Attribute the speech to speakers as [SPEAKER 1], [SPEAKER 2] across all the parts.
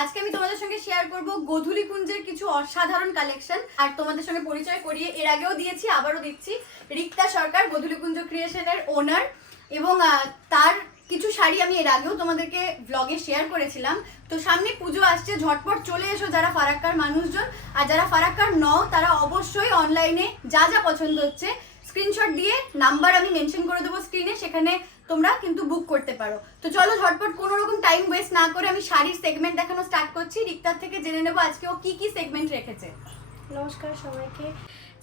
[SPEAKER 1] আজকে আমি তোমাদের সঙ্গে শেয়ার করব গোধূলি কুঞ্জের কিছু অসাধারণ কালেকশন আর তোমাদের সঙ্গে পরিচয় করিয়ে এর আগেও দিয়েছি, আবারও দিচ্ছি। রিক্তা সরকার, গোধূলি কুঞ্জ ক্রিয়েশনের ওনার এবং তার কিছু শাড়ি আমি এর আগেও তোমাদেরকে ব্লগে শেয়ার করেছিলাম। তো সামনে পুজো আসছে, ঝটপট চলে এসো যারা ফারাক্কার মানুষজন। আর যারা ফারাক্কার নও, তারা অবশ্যই অনলাইনে যা যা পছন্দ হচ্ছে স্ক্রিনশট দিয়ে নাম্বার আমি মেনশন করে দেবো স্ক্রিনে সেখানে তোমরা কিন্তু বুক করতে পারো। তো চলো ঝটপট কোনো রকম টাইম ওয়েস্ট না করে আমি শাড়ির সেগমেন্ট দেখানো স্টার্ট করছি। রিক্তার থেকে জেনে নেব আজকে ও কি কি সেগমেন্ট রেখেছে।
[SPEAKER 2] নমস্কার সবাইকে।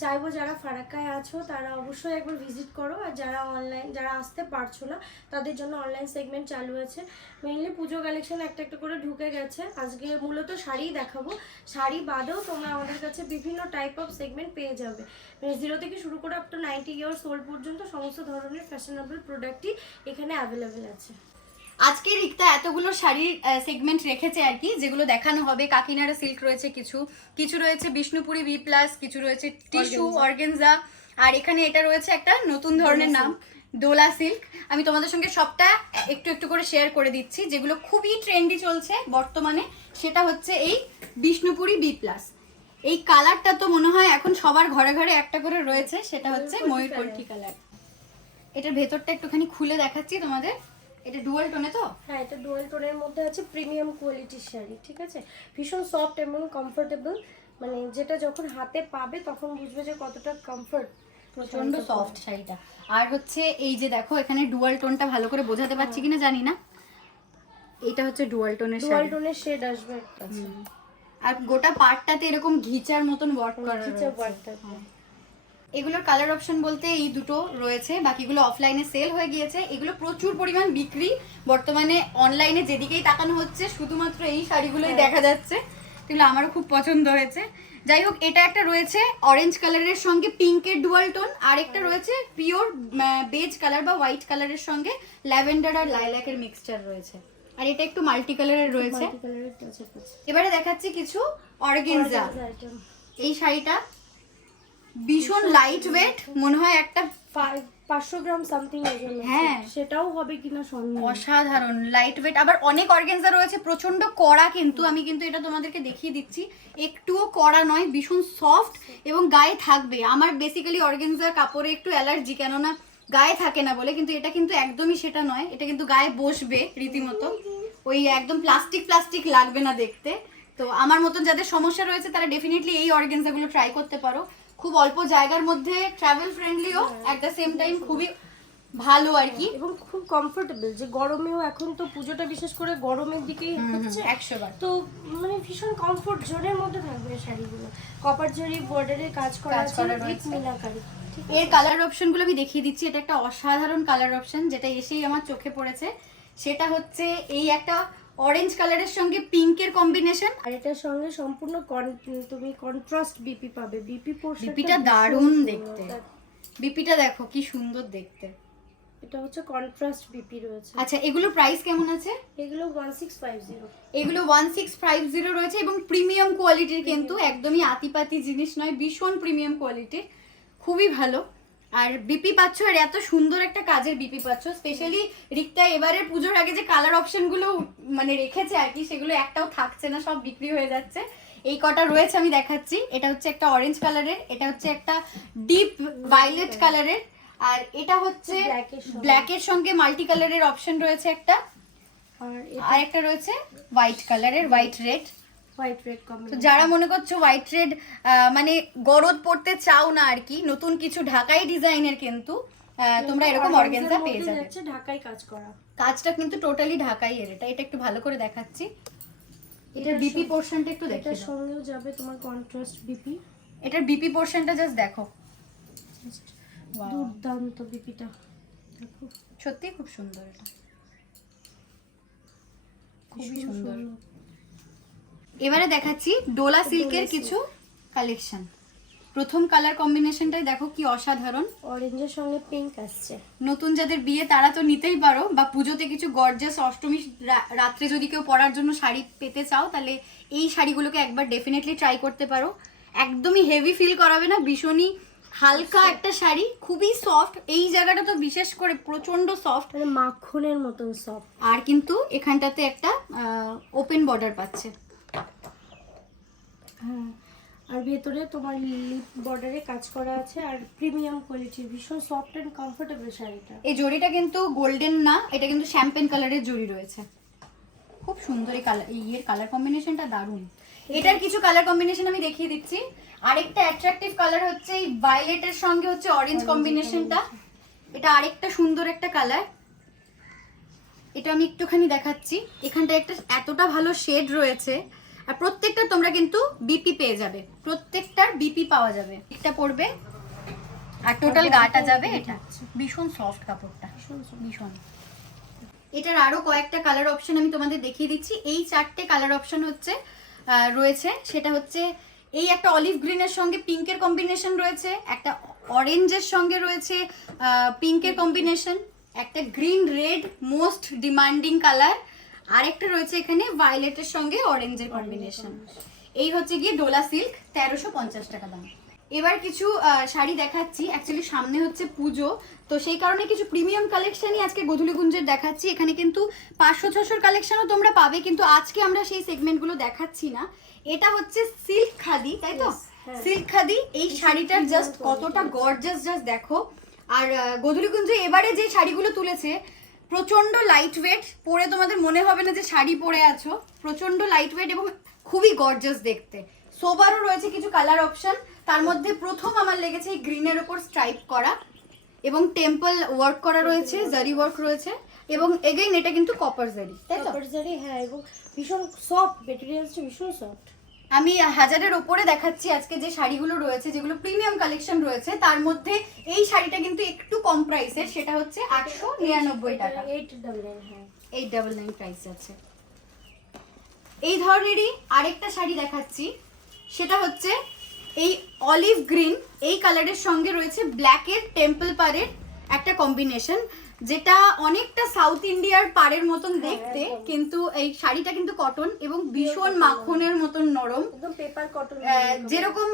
[SPEAKER 2] চাইব যারা ফারাক্কায় আছো, তারা অবশ্যই একবার ভিজিট করো। আর যারা অনলাইন যারা আসতে পারছ না, তাদের জন্য অনলাইন সেগমেন্ট চালু আছে। মেইনলি পুজো কালেকশন একটা একটা করে ঢুকে গেছে। আজকে মূলত শাড়ি দেখাবো। শাড়ি বাদেও তোমরা আমাদের কাছে বিভিন্ন টাইপ অফ সেগমেন্ট পেয়ে যাবে। মানে জিরো থেকে শুরু করে up to ninety years old পর্যন্ত সমস্ত ধরনের ফ্যাশনেবল প্রোডাক্টই এখানে অ্যাভেলেবেল আছে।
[SPEAKER 1] আজকে রিক্তা এতগুলো শাড়ির সেগমেন্ট রেখেছে আর কি যেগুলো দেখানো হবে। কাকিনাড়া সিল্ক রয়েছে কিছু। কিছু রয়েছে বিষ্ণুপুরি বি প্লাস কিছু রয়েছে টিস্যু। অর্গেনজা আর এখানে এটা রয়েছে একটা নতুন ধরনের নাম দোলা সিল্ক আমি তোমাদের সঙ্গে সবটা একটু একটু করে শেয়ার করে দিচ্ছি যেগুলো খুবই ট্রেন্ডি চলছে বর্তমানে। সেটা হচ্ছে এই বিষ্ণুপুরি বি প্লাস এই কালারটা তো মনে হয় এখন সবার ঘরে ঘরে একটা করে রয়েছে সেটা হচ্ছে
[SPEAKER 2] ময়ূরকণ্ঠী
[SPEAKER 1] কালার এটার ভেতরটা একটুখানি খুলে দেখাচ্ছি তোমাদের। এটা ডুয়াল টোনে তো?
[SPEAKER 2] হ্যাঁ এটা ডুয়াল টোনের মধ্যে আছে প্রিমিয়াম কোয়ালিটির শাড়ি ঠিক আছে? ভীষণ সফট এবং কমফোর্টেবল মানে যেটা যখন হাতে পাবে তখন বুঝবে যে কতটা কমফোর্ট
[SPEAKER 1] প্রচণ্ড সফট শাড়িটা। আর হচ্ছে এই যে দেখো এখানে ডুয়াল টোনটা ভালো করে বোঝাতে পারছি কিনা জানি না। এটা হচ্ছে ডুয়াল টোনের
[SPEAKER 2] ডুয়াল
[SPEAKER 1] শাড়ি।
[SPEAKER 2] টোনের শেড আসবে। একটা
[SPEAKER 1] আর গোটা পার্টটাতে এরকম ঘিচার মতন ওয়ার্ক করা রয়েছে। এগুলোর কালার অপশন বলতে এই দুটো রয়েছে বাকিগুলো অফলাইনে সেল হয়ে গিয়েছে। এগুলো প্রচুর পরিমাণ বিক্রি। বর্তমানে অনলাইনে যেদিকেই তাকানো হচ্ছে শুধুমাত্র এই শাড়িগুলোই
[SPEAKER 2] হ্যাঁ।
[SPEAKER 1] দেখা যাচ্ছে। এগুলো আমারও খুব পছন্দ হয়েছে। যাই হোক এটা একটা রয়েছে অরেঞ্জ কালারের সঙ্গে পিঙ্কের ডুয়াল টোন আর একটা রয়েছে pure base colour or white কালারের সঙ্গে ল্যাভেন্ডার আর লাইল্যাকের মিক্সচার রয়েছে। আর এটা একটু মাল্টি কালারের রয়েছে। এবারে দেখাচ্ছি কিছু অর্গেনজা এই শাড়িটা ভীষণ লাইট ওয়েট মনে হয় একটা
[SPEAKER 2] পাঁচশো গ্রাম সামথিং
[SPEAKER 1] হ্যাঁ।
[SPEAKER 2] সেটাও হবে কিনা সন্দেহ
[SPEAKER 1] অসাধারণ লাইট ওয়েট আবার অনেক অর্গেনজা রয়েছে প্রচণ্ড কড়া কিন্তু আমি কিন্তু এটা তোমাদেরকে দেখিয়ে দিচ্ছি। একটুও কড়া নয় ভীষণ সফট এবং গায়ে থাকবে। আমার বেসিক্যালি অর্গেনজার কাপড়ে একটু অ্যালার্জি কেননা গায়ে থাকে না বলে কিন্তু এটা কিন্তু একদমই সেটা নয়। এটা কিন্তু গায়ে বসবে রীতিমতো। ওই একদম প্লাস্টিক প্লাস্টিক লাগবে না দেখতে। তো আমার মতন যাদের সমস্যা রয়েছে তারা ডেফিনেটলি এই অর্গেনজাগুলো ট্রাই করতে পারো। খুব অল্প জায়গার মধ্যে ট্রাভেল ফ্রেন্ডলিও অ্যাট দ্য সেম টাইম খুবই ভালো আর কি।
[SPEAKER 2] এবং খুব কমফোর্টেবল যে গরমেও এখন তো পুজোটা বিশেষ করে গরমের দিকেই হচ্ছে।
[SPEAKER 1] একশো বার
[SPEAKER 2] তো মানে ভীষণ কমফোর্ট জোনের মধ্যে থাকবে শাড়িগুলো। কপার জরি বর্ডারের কাজ করা আছে মিনাকারি।
[SPEAKER 1] এর কালার অপশনগুলো আমি দেখিয়ে দিচ্ছি। এটা একটা অসাধারণ কালার অপশন যেটা এসেই আমার চোখে পড়েছে। সেটা হচ্ছে এই একটা অরেঞ্জ কালারের সঙ্গে পিঙ্কের কম্বিনেশন
[SPEAKER 2] আর এটার সঙ্গে সম্পূর্ণ তুমি কন্ট্রাস্ট বিপি পাবে। বিপি পোর্শন
[SPEAKER 1] বিপিটা দারুণ দেখতে। বিপিটা দেখো কি সুন্দর দেখতে।
[SPEAKER 2] এটা হচ্ছে কন্ট্রাস্ট বিপি রয়েছে।
[SPEAKER 1] আচ্ছা এগুলো প্রাইস কেমন আছে?
[SPEAKER 2] এগুলো ওয়ান সিক্স ফাইভ জিরো
[SPEAKER 1] এগুলো ওয়ান সিক্স ফাইভ জিরো রয়েছে এবং প্রিমিয়াম কোয়ালিটির কিন্তু একদমই আতিপাতি জিনিস নয় ভীষণ প্রিমিয়াম কোয়ালিটির খুবই ভালো। আর বিপি পাচ্ছ আর এত সুন্দর একটা কাজের বিপি পাচ্ছ স্পেশালি রিক্তা এবারের পুজোর আগে যে কালার অপশনগুলো মানে রেখেছে আর কি সেগুলো একটাও থাকছে না সব বিক্রি হয়ে যাচ্ছে। এই কটা রয়েছে আমি দেখাচ্ছি এটা হচ্ছে একটা অরেঞ্জ কালারের এটা হচ্ছে একটা ডিপ ভায়োলেট কালারের আর এটা হচ্ছে
[SPEAKER 2] Black এর সঙ্গে।
[SPEAKER 1] ব্ল্যাকের সঙ্গে মাল্টি কালারের অপশন রয়েছে একটা।
[SPEAKER 2] আর
[SPEAKER 1] আর একটা রয়েছে হোয়াইট কালারের হোয়াইট রেড
[SPEAKER 2] হোয়াইট রেড
[SPEAKER 1] তো যারা মনে করছ হোয়াইট রেড মানে গরদ পড়তে চাও না আর কি নতুন কিছু ঢাকাই ডিজাইনের কিন্তু তোমরা এরকম অর্গেনজা পেয়ে যাবে।
[SPEAKER 2] ঢাকায় কাজ করা।
[SPEAKER 1] কাজটা কিন্তু টোটালি ঢাকাই এর এটা এটা একটু ভালো করে দেখাচ্ছি। এটার বিপি পোর্শনটা একটু দেখে
[SPEAKER 2] এটার সঙ্গেও যাবে তোমার কন্ট্রাস্ট বিপি
[SPEAKER 1] এটার বিপি পোর্শনটা জাস্ট দেখো।
[SPEAKER 2] দুর্দান্ত বিপিটা দেখো।
[SPEAKER 1] সত্যি খুব সুন্দর এটা। খুবই সুন্দর। এবারে দেখাচ্ছি ডোলা সিল্কের কিছু কালেকশন প্রথম কালার কম্বিনেশনটাই দেখো কি অসাধারণ।
[SPEAKER 2] অরেঞ্জের সঙ্গে পিঙ্ক আসছে।
[SPEAKER 1] নতুন যাদের বিয়ে তারা তো নিতেই পারো বা পুজোতে কিছু গর্জাস অষ্টমী রাত্রে যদি কেউ পরার জন্য শাড়ি পেতে চাও তাহলে এই শাড়িগুলোকে একবার ডেফিনেটলি ট্রাই করতে পারো। একদমই হেভি ফিল করাবে না ভীষণই হালকা একটা শাড়ি খুবই সফট এই জায়গাটা তো বিশেষ করে প্রচণ্ড সফট
[SPEAKER 2] মানে মাখনের মতন সফট
[SPEAKER 1] আর কিন্তু এখানটাতে একটা ওপেন বর্ডার পাচ্ছে।
[SPEAKER 2] হ্যাঁ। আর ভেতরে তোমার লিপ বর্ডারে কাজ করা আছে আর প্রিমিয়াম কোয়ালিটির ভীষণ সফট অ্যান্ড কমফোর্টেবল শাড়িটা।
[SPEAKER 1] এই জড়িটা কিন্তু গোল্ডেন না এটা কিন্তু শ্যাম্পেন কালারের জড়ি রয়েছে। খুব সুন্দর এই কালার এই এর কালার কম্বিনেশনটা দারুণ। এটার কিছু কালার কম্বিনেশন আমি দেখিয়ে দিচ্ছি। আরেকটা অ্যাট্রাকটিভ কালার হচ্ছে এই ভায়োলেটের সঙ্গে হচ্ছে অরেঞ্জ কম্বিনেশনটা এটা আরেকটা সুন্দর একটা কালার এটা আমি একটুখানি দেখাচ্ছি। এখানটা একটা এতটা ভালো শেড রয়েছে। আর প্রত্যেকটা তোমরা কিন্তু বিপি পেয়ে যাবে। প্রত্যেকটার বিপি পাওয়া যাবে। এটা পড়বে আর টোটাল গাটা যাবে এটা। ভীষণ সফট কাপড়টা।
[SPEAKER 2] ভীষণ
[SPEAKER 1] এটার আরও কয়েকটা কালার অপশন আমি তোমাদের দেখিয়ে দিচ্ছি। এই চারটে কালার অপশন হচ্ছে রয়েছে। সেটা হচ্ছে এই একটা অলিভ গ্রিনের সঙ্গে পিঙ্কের কম্বিনেশন রয়েছে একটা অরেঞ্জের সঙ্গে রয়েছে পিঙ্কের কম্বিনেশন একটা green red most demanding colour আরেকটা রয়েছে এখানে ভায়োলেটের সঙ্গে অরেঞ্জের কম্বিনেশন এই হচ্ছে গিয়ে ডোলা সিল্ক তেরোশো পঞ্চাশ টাকা দাম। এবার কিছু শাড়ি দেখাচ্ছি। অ্যাকচুয়ালি সামনে হচ্ছে পুজো। তো সেই কারণে কিছু প্রিমিয়াম কালেকশনই আজকে গধুলিগুঞ্জের দেখাচ্ছি। এখানে কিন্তু পাঁচশো ছশোর কালেকশনও তোমরা পাবে কিন্তু আজকে আমরা সেই সেগমেন্টগুলো দেখাচ্ছি না। এটা হচ্ছে সিল্ক খাদি তাই তো?
[SPEAKER 2] হ্যাঁ।
[SPEAKER 1] সিল্ক খাদি এই শাড়িটার জাস্ট কতটা গর্জাস জাস্ট দেখো। আর আহ, গধুলিকুঞ্জ এবারে যে শাড়িগুলো তুলেছে প্রচণ্ড লাইট ওয়েট পরে তোমাদের মনে হবে না যে শাড়ি পরে আছো প্রচণ্ড লাইট ওয়েট এবং খুবই গর্জাস দেখতে। সোবারও রয়েছে কিছু কালার অপশন তার মধ্যে প্রথম আমার লেগেছে এই গ্রিনের ওপর স্ট্রাইপ করা এবং টেম্পল ওয়ার্ক করা রয়েছে জারি ওয়ার্ক রয়েছে এবং এগেইন এটা কিন্তু কপার জারি তাই তো?
[SPEAKER 2] কাপড় জারি হ্যাঁ এবং ভীষণ সফট মেটেরিয়ালসটা ভীষণ সফট
[SPEAKER 1] আমি হাজারের ওপরে দেখাচ্ছি আজকে যে শাড়িগুলো রয়েছে যেগুলো প্রিমিয়াম কালেকশন রয়েছে তার মধ্যে এই শাড়িটা কিন্তু একটু কম প্রাইসের সেটা হচ্ছে আটশো নিরানব্বই টাকা।
[SPEAKER 2] এইট ডাবল নাইন
[SPEAKER 1] প্রাইস আছে। এই ধরনেরই আরেকটা শাড়ি দেখাচ্ছি সেটা হচ্ছে এই অলিভ গ্রিন এই কালারের সঙ্গে রয়েছে ব্ল্যাকের টেম্পল পারের একটা কম্বিনেশন যেটা অনেকটা সাউথ ইন্ডিয়ার পাড়ের মতন দেখতে কিন্তু এই শাড়িটা কিন্তু কটন এবং ভীষণ মাখনের মতন নরম।
[SPEAKER 2] পেপার কটন
[SPEAKER 1] যেরকম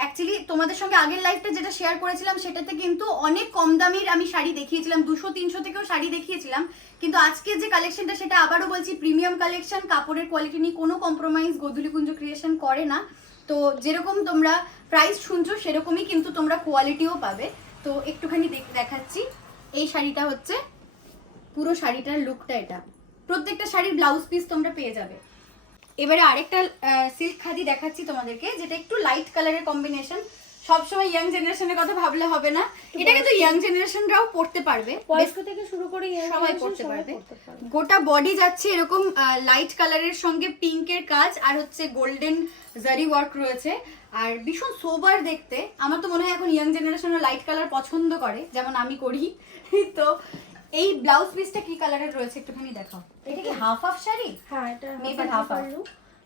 [SPEAKER 1] অ্যাকচুয়ালি তোমাদের সঙ্গে আগের লাইফটা যেটা শেয়ার করেছিলাম সেটাতে কিন্তু অনেক কম দামের আমি শাড়ি দেখিয়েছিলাম দুশো তিনশো থেকেও শাড়ি দেখিয়েছিলাম। কিন্তু আজকে যে কালেকশনটা সেটা আবারও বলছি প্রিমিয়াম কালেকশন কাপড়ের কোয়ালিটি নিয়ে কোনো কম্প্রোমাইজ গধুলিকুঞ্জ ক্রিয়েশন করে না। তো যেরকম তোমরা প্রাইস শুনছো সেরকমই কিন্তু তোমরা কোয়ালিটিও পাবে। তো একটুখানি দেখাচ্ছি। এই শাড়িটা হচ্ছে পুরো শাড়িটার লুকটা এটা। প্রত্যেকটা শাড়ির ব্লাউজ পিস তোমরা পেয়ে যাবে। এবারে আরেকটা সিল্ক খাদি দেখাচ্ছি তোমাদেরকে, যেটা একটু লাইট কালারের কম্বিনেশন সবসময় ইয়াং জেনারেশনের কথা ভাবলে হবে না। এটা কিন্তু ইয়াং জেনারেশনরাও পড়তে পারবে।
[SPEAKER 2] বয়স্ক থেকে শুরু করে
[SPEAKER 1] সবাই পড়তে পারবে। গোটা বডি যাচ্ছে এরকম লাইট কালারের সঙ্গে পিঙ্কের কাজ আর হচ্ছে গোল্ডেন জারি ওয়ার্ক রয়েছে। আর ভীষণ সোবার দেখতে। আমার তো মনে হয় এখন ইয়াং জেনারেশনও লাইট কালার পছন্দ করে যেমন আমি করি। তো এই ব্লাউজ পিসটা কি কালারের রয়েছে একটুখানি দেখাও। এটা কি হাফ হাফ শাড়ি?
[SPEAKER 2] হ্যাঁ এটা
[SPEAKER 1] Maybe
[SPEAKER 2] হাফ
[SPEAKER 1] half.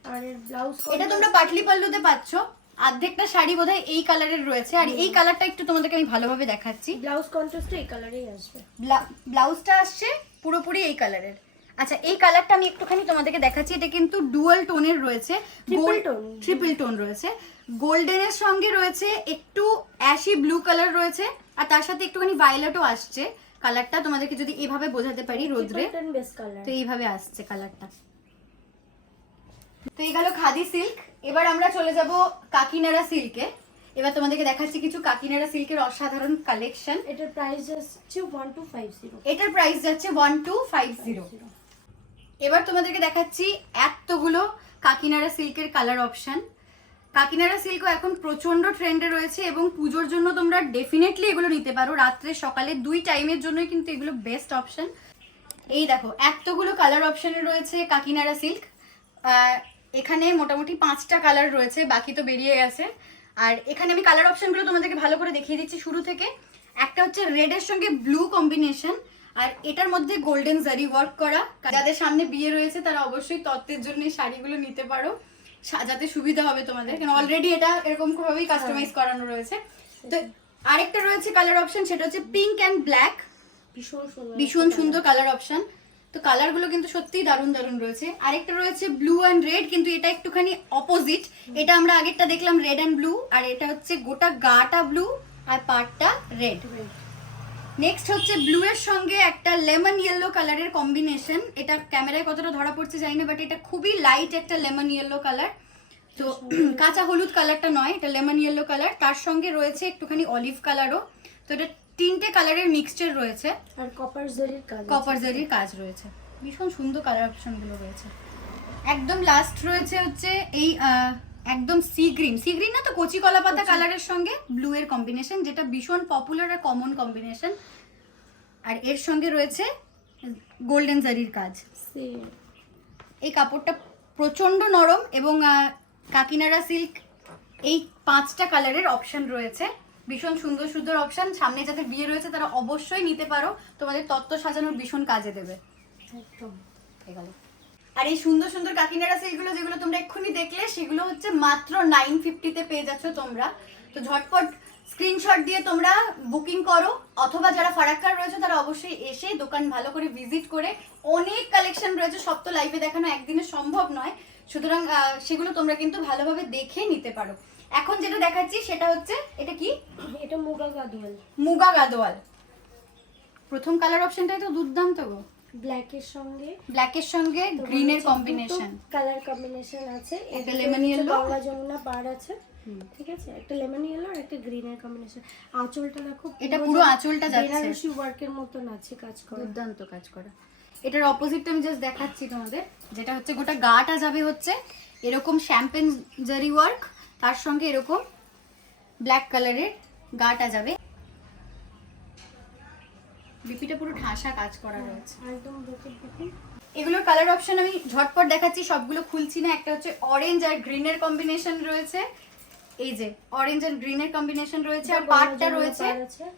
[SPEAKER 2] আর এর ব্লাউজ
[SPEAKER 1] এটা তোমরা পাটলি পাল্লুতে পাচ্ছ। অর্ধেকটা শাড়ি বোধহয় এই কালারের রয়েছে। আর এই কালারটা একটু তোমাদেরকে আমি ভালোভাবে দেখাচ্ছি।
[SPEAKER 2] ব্লাউজ কন্ট্রাস্ট এই কালারেই আসবে।
[SPEAKER 1] ব্লা- ব্লাউজটা আসছে পুরোপুরি এই কালারের। আচ্ছা এই কালারটা আমি একটুখানি তোমাদেরকে দেখাচ্ছি। এটা কিন্তু ডুয়াল টোনের রয়েছে।
[SPEAKER 2] Gold tone.
[SPEAKER 1] ট্রিপল টোন রয়েছে। গোল্ডেনের সঙ্গে রয়েছে একটু অ্যাশি ব্লু কালার রয়েছে। আর তার সাথে একটুখানি ভায়োলেটও আসছে। কালারটা তোমাদেরকে যদি এভাবে বোঝাতে পারি রোদ্রে
[SPEAKER 2] টেন
[SPEAKER 1] তো এইভাবে আসছে কালারটা। তো এই গেল খাদি সিল্ক এবার আমরা চলে যাব কাকিনাড়া সিল্কে। এবার তোমাদেরকে দেখাচ্ছি কিছু কাকিনাড়া সিল্কের অসাধারণ কালেকশন
[SPEAKER 2] এটার প্রাইস যাচ্ছে ওয়ান টু ফাইভ জিরো
[SPEAKER 1] এটার প্রাইস যাচ্ছে ওয়ান টু ফাইভ জিরো এবার তোমাদেরকে দেখাচ্ছি এতগুলো কাকিনাড়া সিল্কের কালার অপশন কাকিনাড়া সিল্কও এখন প্রচণ্ড ট্রেন্ডে রয়েছে এবং পুজোর জন্য তোমরা ডেফিনেটলি এগুলো নিতে পারো। রাত্রে সকালে দুই টাইমের জন্যই কিন্তু এগুলো বেস্ট অপশন এই দেখো এতগুলো কালার অপশনে রয়েছে কাকিনাড়া সিল্ক। এখানে মোটামুটি পাঁচটা কালার রয়েছে বাকি তো বেরিয়ে গেছে। আর এখানে আমি কালার অপশনগুলো তোমাদেরকে ভালো করে দেখিয়ে দিচ্ছি শুরু থেকে। একটা হচ্ছে রেডের সঙ্গে ব্লু কম্বিনেশন আর এটার মধ্যে গোল্ডেন জারি ওয়ার্ক করা। যাদের সামনে বিয়ে রয়েছে তারা অবশ্যই তত্ত্বের জন্য শাড়িগুলো নিতে পারো। সাজাতে সুবিধা হবে তোমাদের কারণ অলরেডি এটা এরকম ভাবেই কাস্টমাইজ করানো রয়েছে। তো আরেকটা রয়েছে কালার অপশন সেটা হচ্ছে পিঙ্ক অ্যান্ড ব্ল্যাক
[SPEAKER 2] ভীষণ সুন্দর।
[SPEAKER 1] ভীষণ সুন্দর কালার অপশন তো কালারগুলো কিন্তু সত্যিই দারুণ দারুণ রয়েছে। আরেকটা রয়েছে ব্লু অ্যান্ড রেড কিন্তু এটা একটুখানি অপোজিট এটা আমরা আগেরটা দেখলাম রেড অ্যান্ড ব্লু আর এটা হচ্ছে গোটা গাটা ব্লু আর পার্টটা রেড নেক্সট হচ্ছে ব্লু এর সঙ্গে একটা লেমন ইয়েলো কালারের কম্বিনেশন এটা ক্যামেরায় কতটা ধরা পড়ছে জানি না বাট এটা খুবই লাইট একটা লেমন ইয়েলো কালার তো কাঁচা হলুদ কালারটা নয়, এটা লেমন ইয়েলো কালার তার সঙ্গে রয়েছে একটুখানি অলিভ কালারও তো এটা তিনটে কালারের মিক্সচার রয়েছে।
[SPEAKER 2] আর কপার জরির কাজ
[SPEAKER 1] কপার জারির কাজ রয়েছে। ভীষণ সুন্দর কালার অপশনগুলো রয়েছে। একদম লাস্ট রয়েছে হচ্ছে এই একদম সি গ্রিন সি গ্রিন না তো কচি কলা পাতা কালারের সঙ্গে ব্লু এর কম্বিনেশন যেটা ভীষণ পপুলার আর কমন কম্বিনেশন আর এর সঙ্গে রয়েছে গোল্ডেন জারির কাজ। এই কাপড়টা প্রচণ্ড নরম এবং কাকিনাড়া সিল্ক এই পাঁচটা কালারের অপশন রয়েছে। ভীষণ সুন্দর সুন্দর অপশন সামনে যাদের বিয়ে রয়েছে তারা অবশ্যই নিতে পারো। তোমাদের তত্ত্ব সাজানোর ভীষণ কাজে দেবে।
[SPEAKER 2] একদম।
[SPEAKER 1] আর এই সুন্দর সুন্দর কাকিনাড়া সিল্কগুলো যেগুলো তোমরা এক্ষুনি দেখলে সেগুলো হচ্ছে মাত্র নাইন ফিফটিতে পেয়ে যাচ্ছ তোমরা। তো ঝটপট স্ক্রিনশট দিয়ে তোমরা বুকিং করো অথবা যারা ফারাক্কার রয়েছে তারা অবশ্যই এসে দোকান ভালো করে ভিজিট করে অনেক কালেকশন রয়েছে সব তো লাইভে দেখানো একদিনে সম্ভব নয়। সুতরাং সেগুলো তোমরা কিন্তু ভালোভাবে দেখে নিতে পারো। এখন যেটা দেখাচ্ছি সেটা হচ্ছে এটা কি?
[SPEAKER 2] এটা মুগা গাদোয়াল।
[SPEAKER 1] মুগা গাদোয়াল। প্রথম কালার অপশনটাই তো দুর্দান্ত গো।
[SPEAKER 2] ব্ল্যাকের সঙ্গে।
[SPEAKER 1] ব্ল্যাকের সঙ্গে গ্রিনের কম্বিনেশন
[SPEAKER 2] কালার কম্বিনেশন আছে।
[SPEAKER 1] lemon
[SPEAKER 2] হচ্ছে
[SPEAKER 1] yellow।
[SPEAKER 2] গঙ্গা যমুনা পার আছে। ঠিক আছে? একটা লেমন ইয়েলো আর একটা গ্রিনের কম্বিনেশন আঁচলটা দেখো
[SPEAKER 1] এটা পুরো আঁচলটা যাচ্ছে।
[SPEAKER 2] বেনারসি ওয়ার্কের মতন আছে কাজ করা।
[SPEAKER 1] দুর্দান্ত কাজ করা। এটার অপোজিটটা আমি জাস্ট দেখাচ্ছি তোমাদের যেটা হচ্ছে গোটা গাটা যাবে হচ্ছে এরকম শ্যাম্পেন জারি ওয়ার্ক তার সঙ্গে এরকম ব্ল্যাক কালারের গাটা যাবে। বিপিটা পুরো ঠাসা কাজ করা রয়েছে।
[SPEAKER 2] একদম দেখে দেখুন।
[SPEAKER 1] এগুলোর কালার অপশন আমি ঝটপট দেখাচ্ছি সবগুলো খুলছি না। একটা হচ্ছে অরেঞ্জ আর গ্রিনের কম্বিনেশন রয়েছে। এই যে অরেঞ্জ আর গ্রিনের কম্বিনেশন রয়েছে। আর পার্টটা রয়েছে।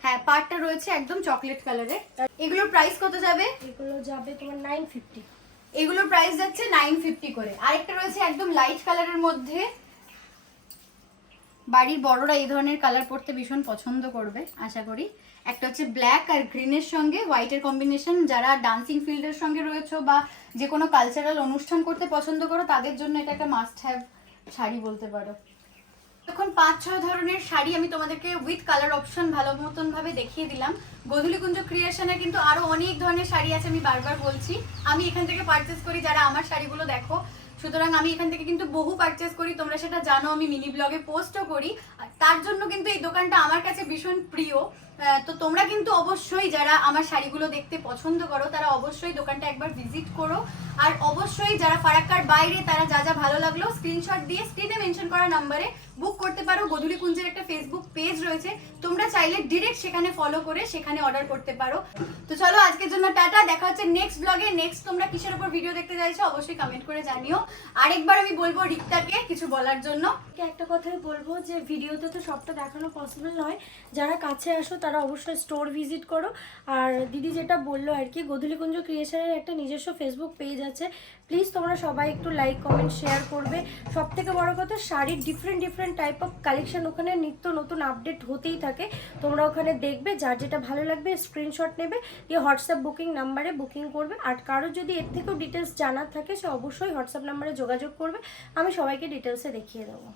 [SPEAKER 1] হ্যাঁ পার্টটা রয়েছে একদম চকলেট কালারের এগুলোর প্রাইস কত যাবে?
[SPEAKER 2] এগুলো যাবে তোমার নাইন ফিফটি
[SPEAKER 1] এগুলোর প্রাইস যাচ্ছে নাইন ফিফটি করে। আরেকটা রয়েছে একদম লাইট কালারের মধ্যে। বাড়ির বড়রা এই ধরনের কালার পরতে ভীষণ পছন্দ করবে, আশা করি। একটা হচ্ছে ব্ল্যাক আর গ্রিনের সঙ্গে হোয়াইটের কম্বিনেশন যারা ডান্সিং ফিল্ডের সঙ্গে রয়েছে বা যে কোনো কালচারাল অনুষ্ঠান করতে পছন্দ করো, তাদের জন্য এটা একটা মাস্ট হ্যাভ শাড়ি বলতে পারো। এখন পাঁচ, ছয় ধরনের শাড়ি আমি তোমাদেরকে উইথ কালার অপশন ভালো মতন ভাবে দেখিয়ে দিলাম। গধুলিকুঞ্জ ক্রিয়েশনে কিন্তু আরও অনেক ধরনের শাড়ি আছে, আমি বারবার বলছি। আমি এখান থেকে পারচেস করি, যারা আমার শাড়িগুলো দেখো সুতরাং আমি এখান থেকে কিন্তু বহু পারচেস করি, তোমরা সেটা জানো, আমি মিনি ব্লগে পোস্টও করি। তার জন্য কিন্তু এই দোকানটা আমার কাছে ভীষণ প্রিয়। তো তোমরা কিন্তু অবশ্যই যারা আমার শাড়িগুলো দেখতে পছন্দ করো, তারা অবশ্যই দোকানটা একবার ভিজিট করো। আর অবশ্যই যারা ফারাক্কার বাইরে, তারা যা যা ভালো লাগল স্ক্রিনশট দিয়ে স্ক্রিনে মেনশন করা নাম্বারে বুক করতে পারো। গধুলি কুঞ্জের একটা ফেসবুক পেজ রয়েছে। তোমরা চাইলে ডিরেক্ট সেখানে ফলো করে সেখানে অর্ডার করতে পারো। তো চলো, আজকের জন্য টাটা। দেখা হচ্ছে নেক্সট ব্লগে নেক্সট তোমরা কিসের উপর ভিডিও দেখতে চাইছো, অবশ্যই কমেন্ট করে জানিও। আরেকবার আমি বলব রিক্তাকে কিছু বলার জন্য।
[SPEAKER 2] একটা কথাই বলব যে ভিডিওতে তো সবটা দেখানো পসিবল নয়। যারা কাছে আসো তারা অবশ্যই স্টোর ভিজিট করো। আর দিদি যেটা বলল আর কি, গধুলিকুঞ্জ ক্রিয়েশনের একটা নিজস্ব ফেসবুক পেজ আছে। প্লিজ তোমরা সবাই একটু লাইক কমেন্ট শেয়ার করবে। সব থেকে বড় কথা, শাড়ির different different type of collection ওখানে নিত্য নতুন আপডেট হতেই থাকে। তোমরা ওখানে দেখবে, যার যেটা ভালো লাগবে স্ক্রিনশট নেবে, দিয়ে হোয়াটসঅ্যাপ বুকিং নাম্বারে বুকিং করবে। আর কারও যদি এর থেকেও ডিটেলস জানার থাকে, সে অবশ্যই হোয়াটসঅ্যাপ নাম্বারে যোগাযোগ করবে। আমি সবাইকে ডিটেলসে দেখিয়ে দেবো।